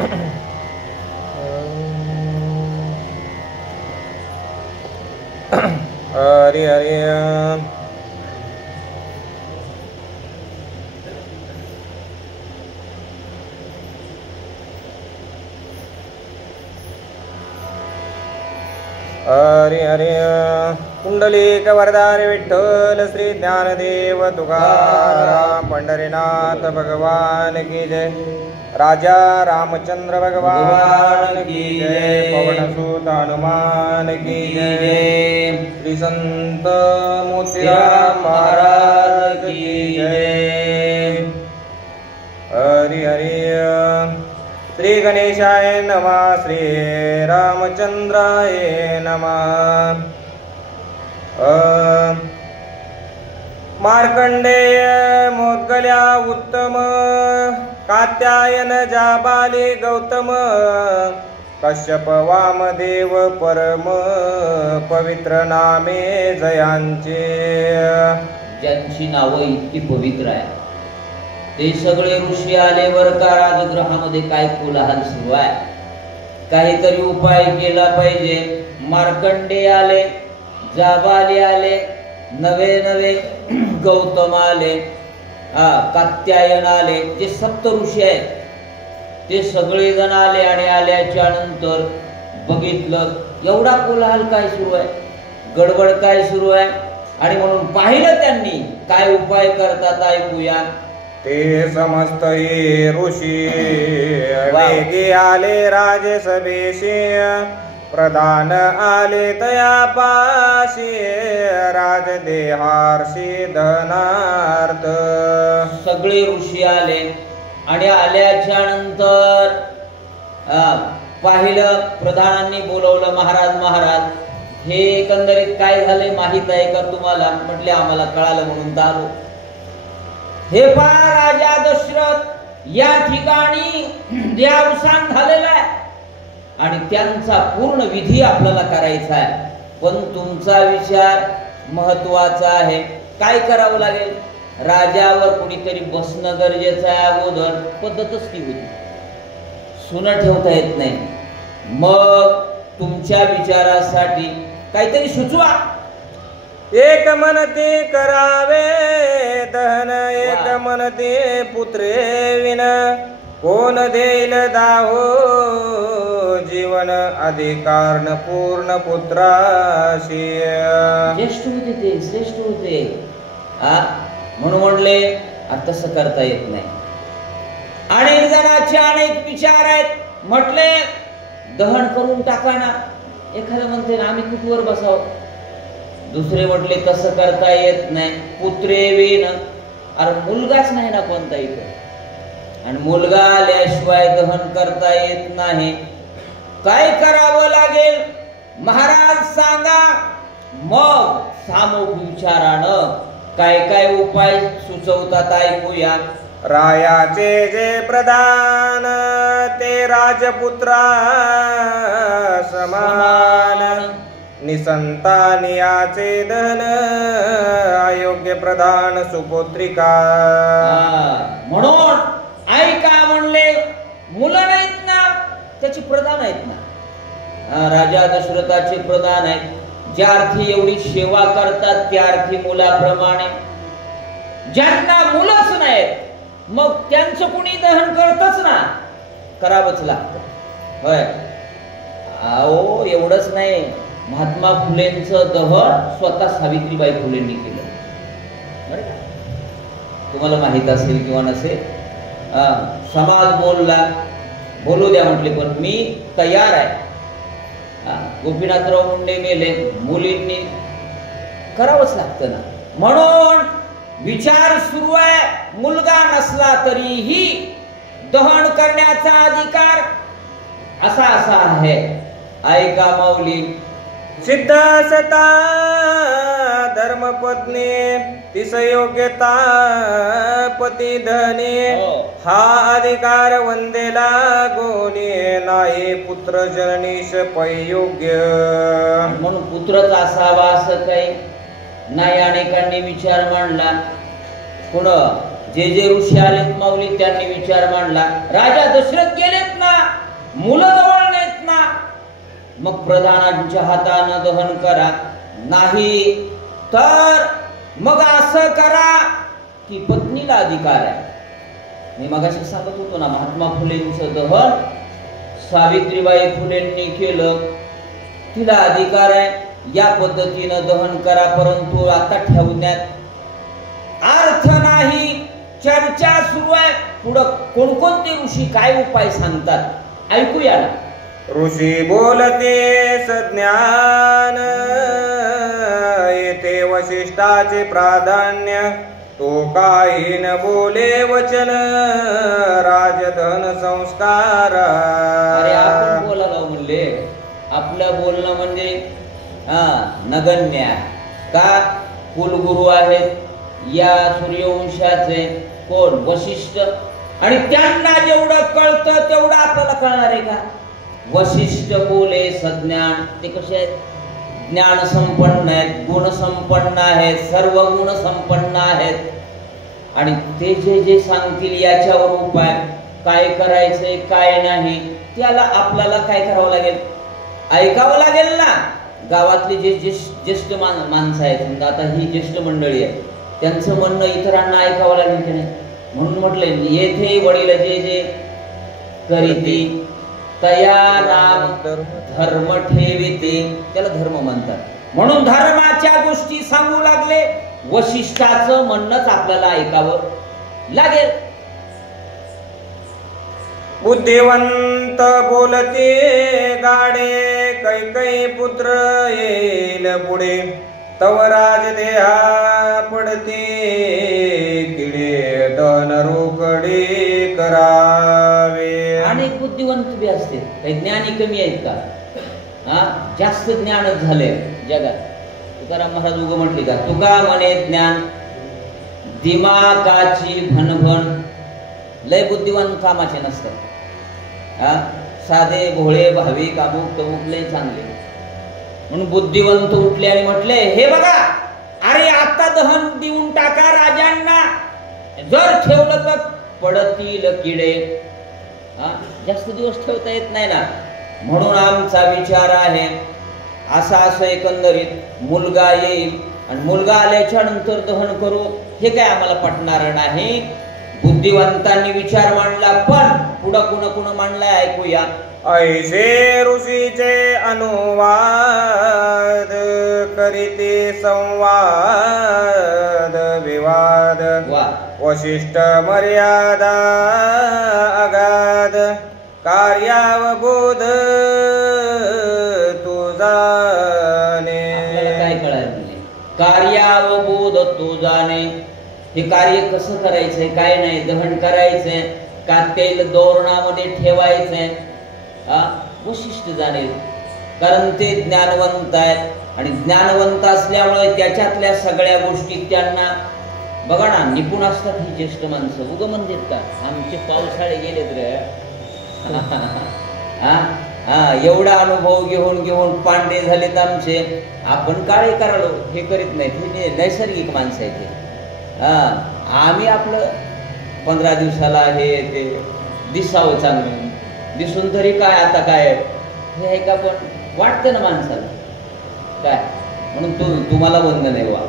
हरि हरि हरि हरि कुंडलिक वरदारी विठ्ठल श्री ज्ञानदेव तुकाराम पंढरीनाथ भगवान की जय। राजा रामचंद्र भगवान की जय। पवनसुत हनुमान की जय। श्री संत मोतीराम महाराज की जय। हरि हरि श्री गणेशाय नमः। श्री रामचंद्राय नमः। मार्कंडेय मोद्गल्या उत्तम कात्यायन जाबाली गौतम कश्यप वामदेव परम पवित्र नामे जयांचे। ज्यांची नावं इतकी पवित्र आहे ते सगळे ऋषी आले वर का राजगृहामध्ये काय कोलाहल सुरू आहे, काहीतरी उपाय केला पाहिजे। मार्कंडे आले, जाबाली आले, नवे नवे गौतम आले, कात्यायन आले, जे सप्त ऋषी आहेत ते सगळे जण आले आणि आल्याच्या नंतर बघितलं एवढा कोलाहल काय सुरू आहे, गडबड काय सुरू आहे, आणि म्हणून पाहिलं त्यांनी काय उपाय करतात ऐकूया। ते समस्त ऋषी वेगी आले राजसभेशी प्रधान आले तयापाशी राजदेहार्षी धनार्थ। सगळे ऋषी आले आणि आल्याच्या नंतर पाहिलं, प्रधानांनी बोलवलं, महाराज हे एकंदरीत काय झाले माहित आहे का तुम्हाला? म्हटले आम्हाला कळालं म्हणून तर आलो। हे पहा राजा दशरथ या ठिकाणी देहावसान झालेला आहे आणि त्यांचा पूर्ण विधी आपल्याला करायचा आहे, पण तुमचा विचार महत्वाचा आहे। काय करावं लागेल? राजावर कोणीतरी बसणं गरजेचं आहे। अगोदर पद्धतच ती होती, सुनं ठेवता येत नाही। मग तुमच्या विचारासाठी काहीतरी सुचवा। एक मनते करावे दहन एक मनते पुत्रे विन कोण देईल दाहो जीवन अधिकार न पूर्ण पुत्राशी। ज्येष्ठ होते ते, श्रेष्ठ होते, म्हणून म्हणले तसं करता येत नाही। अनेक जणांचे अनेक विचार आहेत, म्हटले दहन करून टाका ना। एखादं म्हणते ना आम्ही कुठवर बसावं, दुसरे म्हटले तसं करता येत नाही। पुत्रे विन, अरे मुलगाच नाही ना कोणता इथं, आणि मुलगा आल्याशिवाय दहन करता येत नाही। काय करावं लागेल महाराज सांगा। मग सामूहिक विचारानं काय काय उपाय सुचवतात ऐकूया। रायाचे जे प्रधान ते राजपुत्रा समान निसंतानियाचे धन अयोग्य प्रधान सुपुत्रिका। म्हणून ऐका म्हणले, मुलं नाहीत ना त्याची प्रधान आहेत ना। राजा दशरथाचे प्रधान आहेत, ज्या अर्थी एवढी सेवा करतात त्या अर्थी मुलाप्रमाणे। ज्यांना मुलंच नाहीत मग त्यांचं कुणी दहन करतच ना, करावंच लागतं। होय, अहो एवढंच नाही, महात्मा फुलेंचं दहन स्वतः सावित्रीबाई फुलेंनी केलं, बरं का? तुम्हाला माहित असेल किंवा नसेल। समाज बोलला, बोलू द्या म्हटले, पण मी तयार आहे। गोपीनाथराव मुंडे गेले, मुलींनी करावंच लागतं ना। म्हणून विचार सुरू आहे, मुलगा नसला तरीही दहन करण्याचा अधिकार असा आहे। ऐका माऊली, सिद्ध असता धर्मपत्नी तिस योग्यता पती धनी हा अधिकार वंदेला गोनी नाही पुत्र जननीश पयोग्य। म्हणून पुत्रच असावा असं काही नाही। अनेकांनी विचार मांडला, पुन्हा जे ऋषी आलेत माऊली त्यांनी विचार मांडला। राजा दशरथ गेलेत ना, मुलं जवळ नाहीत ना, मग प्रधानांच्या हातानं दहन करा. नाही तर मग असं करा की पत्नीला अधिकार आहे. मी मगाशी सांगत होतो ना, महात्मा फुलेंचं दहन सावित्रीबाई फुलेंनी केलं, तिला अधिकार आहे. या पद्धतीनं दहन करा, परंतु आता ठेवण्यात अर्थ नाही. चर्चा सुरू आहे. पुढं कोणकोणते ऋषी काय उपाय सांगतात ऐकूया ना. ऋषी बोलते सज्ञान, येथे वशिष्ठाचे प्राधान्य. तो काही न बोले वचन, राजधन संस्कार. अरे आपण बोलायला म्हणले, आपलं बोलणं म्हणजे नगण्य. का? कुलगुरू आहेत या सूर्यवंशाचे कोण? वशिष्ठ. आणि त्यांना जेवढं कळतं तेवढं आपल्याला कळणार आहे का? वशिष्ठ बोले सज्ञान. ते कसे आहेत? ज्ञान संपन्न आहेत, गुण संपन्न आहेत, सर्व गुण संपन्न आहेत. आणि ते जे जे सांगतील याच्यावर उपाय काय करायचंय काय नाही, त्याला आपल्याला काय करावं लागेल? ऐकावं लागेल ना. गावातले जे ज्येष्ठ माणसं आहेत, समजा आता ही ज्येष्ठ मंडळी आहे, त्यांचं म्हणणं इतरांना ऐकावं लागेल की नाही. म्हणून म्हटलंय, येथे वडील जे जे करीती तया नाम धर्म ठेविते, त्याला धर्म म्हणतात. म्हणून धर्माच्या गोष्टी सांगू लागले. वशिष्ठाचं म्हणणंच आपल्याला ऐकावं लागेल. बुद्धिवंत बोलते गाडे, कैकई पुत्र येईल पुढे. तव राज देहा पडते किडे, दहन रोकडे करावे. अनेक बुद्धिवंत बी असते, काही ज्ञानी कमी आहेत का? जास्त ज्ञानच झाले जगात. तुकाराम महाराज उग म्हटली का, तुका म्हणे ज्ञान दिमाकाची भनभन. लय बुद्धिवान कामाचे नसतात. साधे भोळे भाविक अमुक तमुक लय चांगले. म्हणून बुद्धिवंत उठले आणि म्हटले, हे बघा, अरे आता दहन देऊन टाका राजांना. जर ठेवलं तर पडतील किडे. जास्त दिवस ठेवता येत नाही ना. म्हणून आमचा विचार आहे असा असं एकंदरीत मुलगा येईल आणि मुलगा आल्याच्या नंतर दहन करू, हे काय आम्हाला पटणार नाही. बुद्धिवंतांनी विचार मांडला, पण पुढं कुण मांडलाय ऐकूया. ऐसे ऋषीचे अनुवाद, करीते संवाद विवाद. वशिष्ठ मर्यादा अगाध, कार्यावबोध तुझाने. काय कळायला? कार्यावबोध तुझाने. हे कार्य कसं करायचंय काय नाही, दहन करायचंय का तेल दोरणामध्ये ठेवायचंय, वशिष्ठ जाणे. कारण ते ज्ञानवंत आहेत आणि ज्ञानवंत असल्यामुळे त्याच्यातल्या सगळ्या गोष्टी त्यांना बघा ना निपुण असतात. ही ज्येष्ठ माणसं उग म्हणतात का आमचे पावसाळे गेलेत रे. एवढा अनुभव घेऊन घेऊन पांडे झालेत आमचे. आपण काळे करालो हे करीत नाहीत. हे नैसर्गिक माणसं आहेत. आम्ही आपलं 15 दिवसाला हे ते दिसावं चांगलं, दिसून तरी काय आता काय हे आहे का? पण वाटतं ना माणसाला काय. म्हणून तुम्हाला वंदन आहे वा.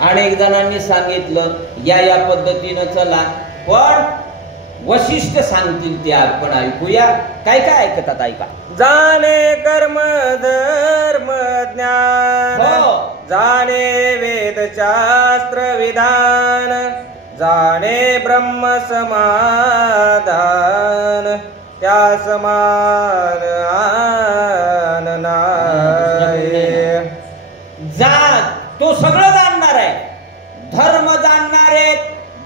अनेक जणांनी सांगितलं या पद्धतीनं चला, पण वशिष्ठ सांगतील ते आपण ऐकूया. काय काय ऐकतात ऐका. जाणे कर्म धर्म ज्ञान, जाणे वेद शास्त्र विधान, जाणे ब्रह्म समाधान, त्या समान आन नाही. तो सगळं जाणणार आहे. धर्म जाणणार आहेत,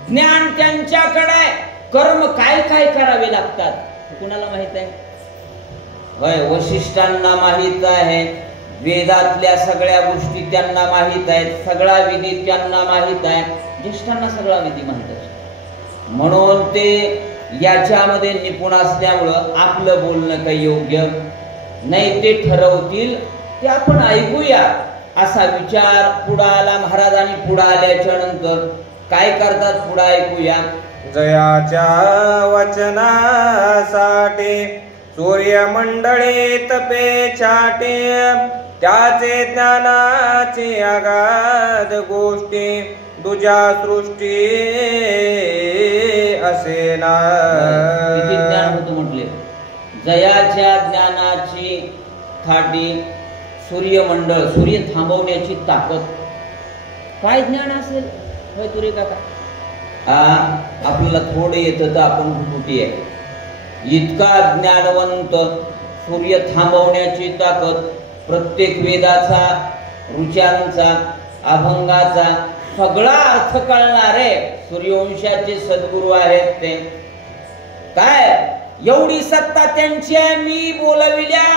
ज्ञान त्यांच्याकडे. कर्म काय काय करावे लागतात कुणाला माहित आहे? होय, वशिष्ठांना माहित आहे. वेदातल्या सगळ्या गोष्टी त्यांना माहित आहेत. सगळा विधी त्यांना माहित आहे. ज्येष्ठांना सगळा विधी माहित आहे. म्हणून ते याच्यामध्ये निपुण असल्यामुळं आपलं बोलणं काही योग्य नाही. ते ठरवतील ते आपण ऐकूया. असा विचार पुढे आला महाराजांनी. पुढे आल्याच्या नंतर काय करतात पुढे ऐकूया. जयाच्या वचनासाठी सूर्यमंडळी तपे छाटे त्याचे ज्ञानाची अगाध गोष्टी तुझ्या सृष्टी असे ना. किती ज्ञान होतं म्हटले. जयाच्या ज्ञानाची थाटी सूर्यमंडळ सूर्य थांबवण्याची ताकद. काय ज्ञान असेल होय तुरे काका. आपल्याला थोडे येतं तर आपण कुठे आहे. इतका ज्ञानवंत सूर्य थांबवण्याची ताकद प्रत्येक वेदाचा ऋचांचा अभंगाचा सगळा अर्थ कळणारे सूर्यवंशाचे सद्गुरू आहेत ते. काय एवढी सत्ता त्यांची आहे. मी बोलविल्या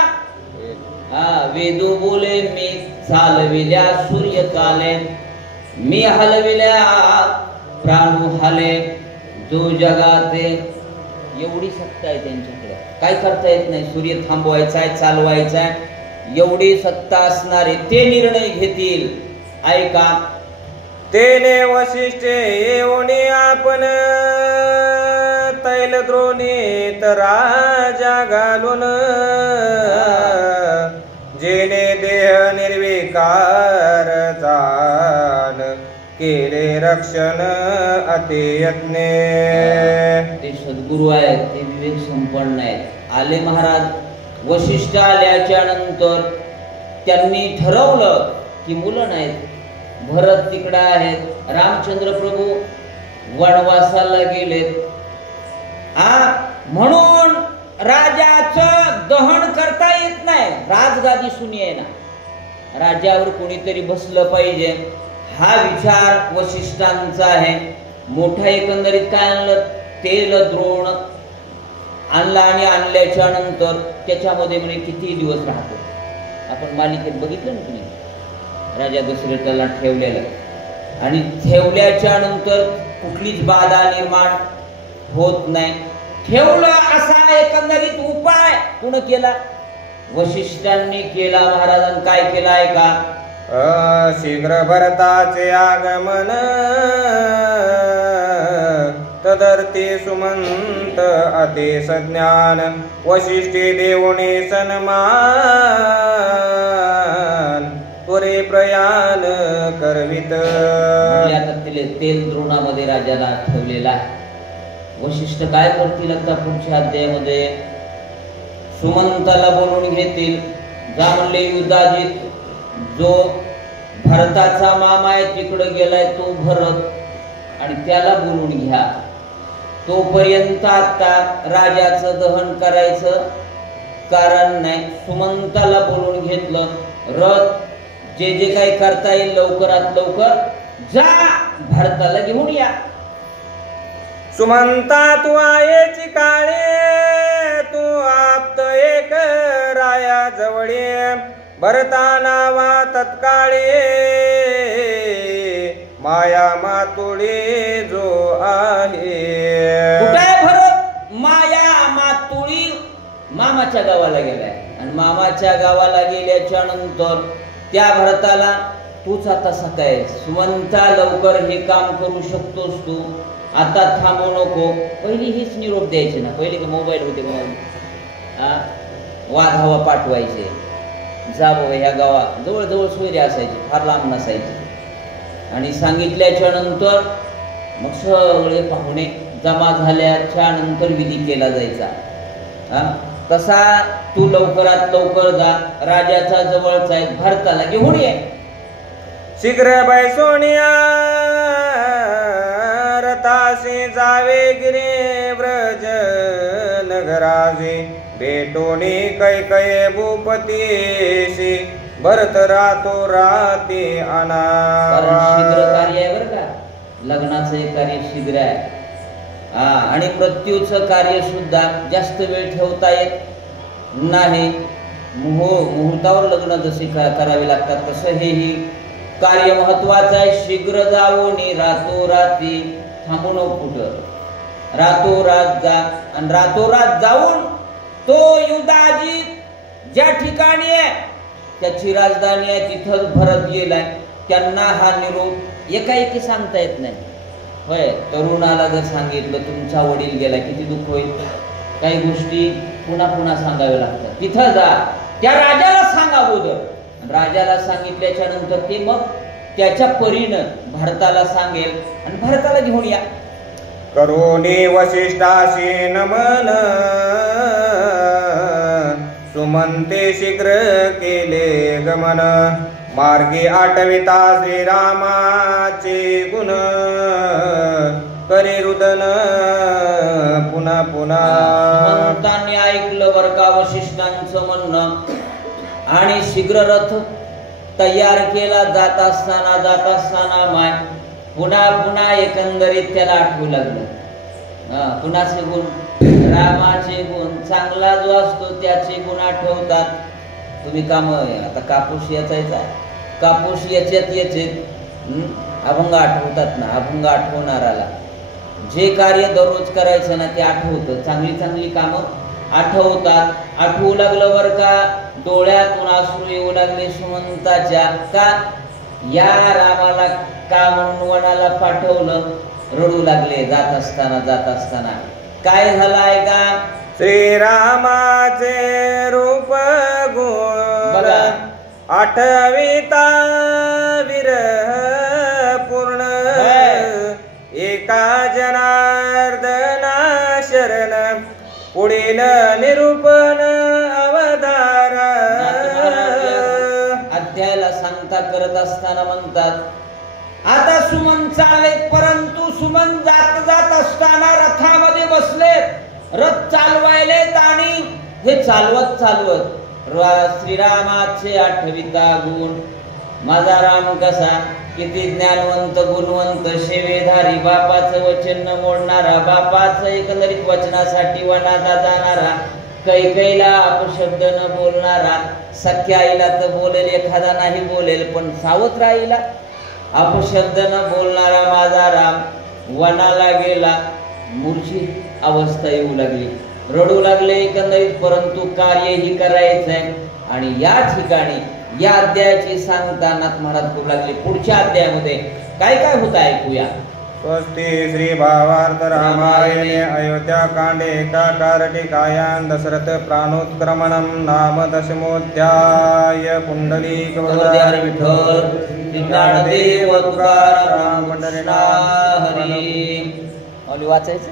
वेदू बोले मी चालविल्या सूर्य चाले मी हलविल्या प्राणू हले जो जगाते. एवढी सत्ता आहे त्यांच्याकडे. काय करता येत नाही. सूर्य थांबवायचा आहे चालवायचा आहे एवढी सत्ता असणारे ते निर्णय घेतील. ऐका. तेने वशिष्ठे येऊन आपण तैल द्रोणीत राजा घालून जेने देह निर्विकार जाण केले रक्षण अतियत्ने. ते सद्गुरू आहेत ते विवेक संपन्न आहेत. आले महाराज. वशिष्ठ आल्याच्या नंतर त्यांनी ठरवलं की मुलं नाहीत. भरत तिकडं आहेत. रामचंद्र प्रभू वनवासाला गेलेत. म्हणून राजाचं दहन करता येत नाही. राजगादी सुनी आहे ना. राजावर कोणीतरी बसलं पाहिजे हा विचार वशिष्ठांचा आहे. मोठा एकंदरीत काय आणलं. तेल द्रोण आणला आणि आणल्याच्या नंतर त्याच्यामध्ये म्हणजे किती दिवस राहतो. आपण मालिकेत बघितलं ना तुम्ही. राजा दशरथाला ठेवलेलं आणि ठेवल्याच्या नंतर कुठलीच बाधा निर्माण होत नाही. ठेवलं असा एकंदरीत उपाय कोण केला. वशिष्ठांनी केला. महाराजांनी काय केला आहे का. शीघ्र भरताचे आगमन तदर्थी सुमंत अति सज्ञान वशिष्ठी देवोनी सन्मान त्वरे प्रयाण करवित. आता तेल द्रोणामध्ये राजाला ठेवलेला आहे. वशिष्ठ काय करतील आता पुढच्या अध्यायामध्ये. सुमंताला बोलून घेतील. जा म्हणले युधाजित जो भरताचा मामा आहे तिकडे गेलाय तो भरत आणि त्याला बोलून घ्या. तोपर्यंत आता राजाचं दहन करायचं कारण नाही. सुमंताला बोलून घेतलं. रथ जे जे काही करता येईल लवकरात लवकर जा भरताला घेऊन या. सुमंता तू आयेची काळे तू आप्त एक राया जवळे भरता नावा तत्काळे माया मातुळे जो आहे. कुठे भरत. माया मातुळी मामाच्या गावाला गेलाय आणि मामाच्या गावाला गेल्याच्या नंतर त्या भरताला तूच आता सकाय सुमंता लवकर हे काम करू शकतोस तू आता थांबू नको. पहिली हीच निरोप द्यायचे ना. पहिले का मोबाईल होते वाद हवा पाठवायचे. जा बाबा ह्या गावा जवळजवळ सोयरे असायचे फार लांब नसायचे. आणि सांगितल्याच्या नंतर मग सगळे पाहुणे जमा झाल्याच्या नंतर विधी केला जायचा. कसा तू लवकरात लवकर जा राजाचा जवळचा आहे भरताला घेऊन ये. शीघ्र बैसोनिया रथासी जावे गिरे व्रज नगराजी भेटोनी कैकय भूपतीशी भरत रातो राती शीघ्र कार्य आहे बरं का. लग्नाचं हे कार्य शीघ्र आहे. आणि मृत्यूचं कार्य सुद्धा जास्त वेळ ठेवता येत नाही. मुहूर्तावर लग्न जसे करावे लागतात तसं हे कार्य महत्वाचं आहे. शीघ्र जावोनी रातोराती थांबू नको कुठं. रातोरात जा आणि रातोरात जाऊन तो युधाजित ज्या ठिकाणी आहे त्याची राजधानी आहे तिथं भरत गेलाय. त्यांना हा निरोप एकाएकी सांगता येत नाही. होय, तरुणाला जर सांगितलं तुमचा वडील गेला किती दुःख होईल. काही गोष्टी पुन्हा पुन्हा सांगाव्या लागतात. तिथं जा, त्या राजाला सांग अगोदर. राजाला सांगितल्याच्या नंतर ते मग त्याच्या परीनं भारताला सांगेल आणि भारताला घेऊन या. करोनी वसिष्ठाशी नमन सुमंते शीघ्र केले गमन. मार्गी आठविता श्रीरामाचे गुण करे रुदन पुन्हा पुन्हा. सुमंतांनी ऐकलं बर का वसिष्ठांचं म्हणणं आणि शीघ्र रथ तयार केला. जात असताना माय पुन्हा पुन्हा एकंदरीत त्याला आठवू लागलं. कुणाचे गुण? रामाचे गुण. चांगला जो असतो त्याचे गुण आठवतात. तुम्ही काम आता कापूस याचायचा आहे, कापूस याचे अभंग आठवतात ना. अभंग आठवणाराला जे कार्य दररोज करायचं ना ते आठवतं. चांगली चांगली कामं आठवतात. आठवू लागलं बर का. डोळ्यातून अश्रू येऊ लागले सुमंताच्या. का? या रामाला का म्हणून वनाला पाठवलं. रडू लागले जात असताना. काय झालं आहे का? श्रीरामाचे रूप गुण आठविता विरह पूर्ण. एका जनार्दना शरण पुढील निरूपण अवतार. अध्यायाला सांगता करत असताना म्हणतात आता सुमन चालले, परंतु सुमन जात असताना रथामध्ये बसले, रथ चालवायलेत आणि हे चालवत श्रीरामाचे आठविता गुण. माझा राम कसा किती ज्ञानवंत गुणवंत सेवेधारी, बापाचं वचन न मोडणारा, बापाचं एकंदरीत वचनासाठी वनाचा जाणारा, कैकईला अपशब्द न बोलणारा, सख्या आईला तर बोलेल एखादा नाही बोलेल पण सावत्राईला अपशब्द न बोलणारा माझा राम वनाला गेला. मूर्छित अवस्था येऊ लागली, रडू लागले एकंदरीत. परंतु कार्यही करायचंय आणि या ठिकाणी या अध्यायाची सांगताना म्हणत करू लागले. पुढच्या अध्यायामध्ये काय काय होतं ऐकूया. स्वस्ति श्री भावार्थ रामायणे अयोध्या कांडे एकाकारटिकायां दशरथ प्राणोत्क्रमणं नाम दशमोऽध्याय. पुंडलीक हरी विठ्ठल ज्ञानदेव तुकाराम पंढरीनाथ हरी. वाचायचं.